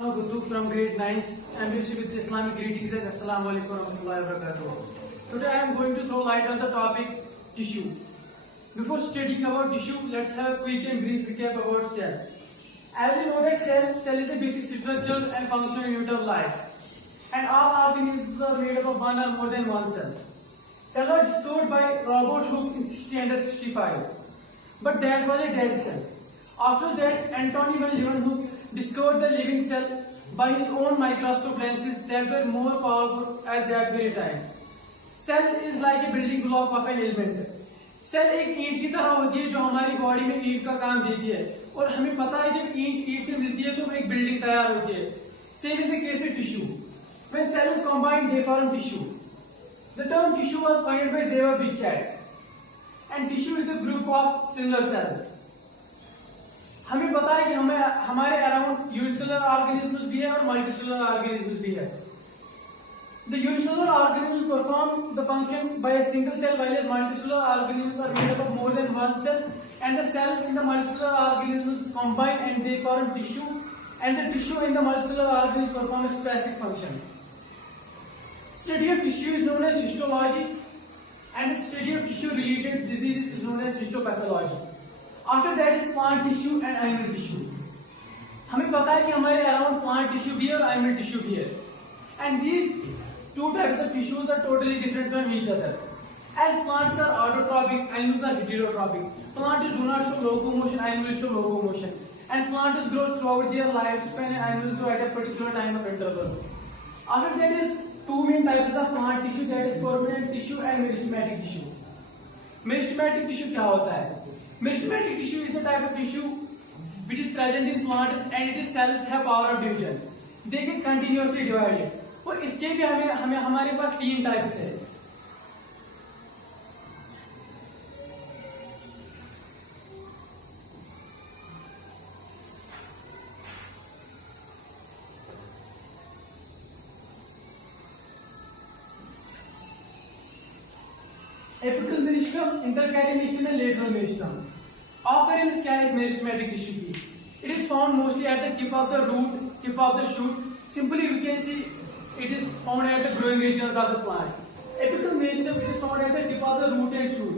Guddu from grade 9. I am used with Islamic greetings as Assalamu alaikum warahmatullahi wabarakatuh. Today I am going to throw light on the topic tissue. Before studying about tissue, let's have a quick and brief recap about cell. As we know that cell is the basic structural and functional unit of life, and all organisms are made up of one or more than one cell. Cell was discovered by Robert Hooke in 1665, but that was a dead cell. After that, Antony van Leeuwenhoek discovered the living cell by his own microscope lenses that were more powerful at that very time. Cell is like a building block of an element. Cell एक ईंट की तरह होती है जो हमारी body में ईंट का काम देती है, और हमें पता है जब ईंट से मिलती है तो एक बिल्डिंग तैयार होती है. Same is the case with tissue. When cell is combined, they form tissue. The term tissue was coined by Xavier Bichat, and tissue is a group of similar cells. हमें पता है कि हमारे अराउंड यूनिसेलुलर ऑर्गेनिजम्स भी है और multicellular organisms भी है. The unicellular organisms perform the function by a single cell, while as multicellular organisms are made up of more than one cell, and the cells in the multicellular organisms combine and they form tissue, and the tissue in the multicellular organisms perform a specific function. Study of tissue is known as histology, and the study of tissue-related diseases is known as histopathology. After that is plant tissue and animal tissue. हमें पता है कि हमारे around plant tissue भी है और animal tissue भी है, and these two types of tissues are totally different from each other. As plants are autotrophic, animals are heterotrophic. Plants do not show locomotion, animals show locomotion. And plants grow throughout their lifespan, and animals grow at a particular time of interval. After that is two main types of plant tissue, that is permanent tissue and meristematic tissue. Meristematic tissue क्या होता है? Meristematic tissue is the type of tissue which is present in plants, and its cells have power of division. They get continuously divided. और इसके भी हमारे पास तीन types है. Apical meristem, intercalary meristem and lateral meristem. Occurrence क्या है इस meristematic tissue की? It is found mostly at the tip of the root, tip of the shoot. Simply we can see it is found at the growing regions of the plant. Apical meristem, it is found at the tip of the root and shoot.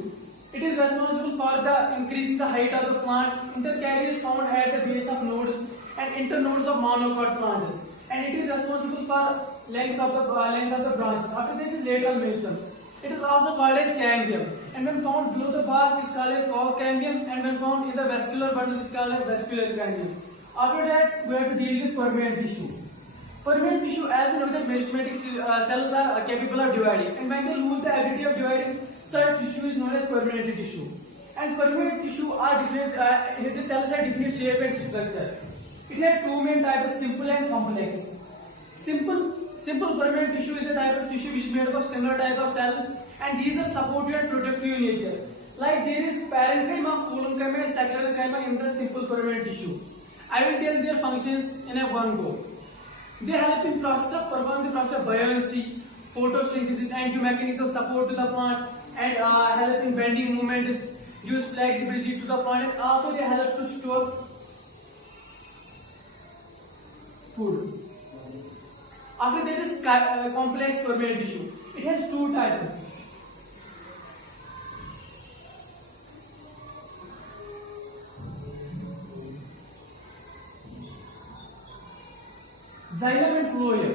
It is responsible for the increasing the height of the plant. Intercarrier is found at the base of nodes and internodes of monocot plants, and it is responsible for length of the branches. After that is lateral meristem. It is also called as cambium, and when found below the bark is called as cambium, and when found in the vascular bundles is called as vascular cambium. After that we have to deal with permanent tissue. Permanent tissue, as we know that meristematic cells are capable of dividing, and when they lose the ability of dividing, such tissue is known as permanent tissue. And permanent tissue are different. The cells have different shape and structure. It has two main types: simple and complex. Simple permanent tissue is a type of tissue which is made up of similar type of cells, and these are supportive and protective in nature. Like there is parenchyma, collenchyma, and sclerenchyma in the simple permanent tissue. I will tell their functions in a one go. They help in perform the process of buoyancy, photosynthesis, anti-mechanical support to the plant, and help in bending movements, use flexibility to the plant, and also they help to store food. After that is complex permanent tissue. It has two types. Xylem and phloem.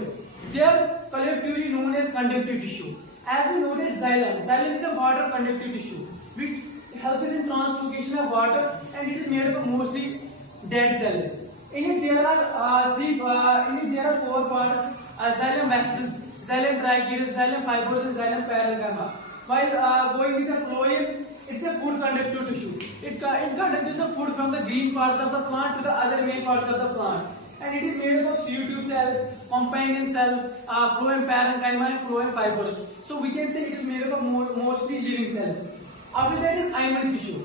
They are collectively known as conductive tissue. As we know that xylem is a water conductive tissue which helps in translocation of water, and it is made up of mostly dead cells. In it there are four parts: xylem vastus, xylem trigyrus, xylem fibrous, and xylem parenchyma. While going with the phloem, it's a food conductive tissue. It conducts the food from the green parts of the plant to the other main parts of the plant. And it is made up of pseudotube cells, companion cells, phloem parenchyma, and phloem fibrous. So we can say it is made up of mostly living cells. After that is animal tissue.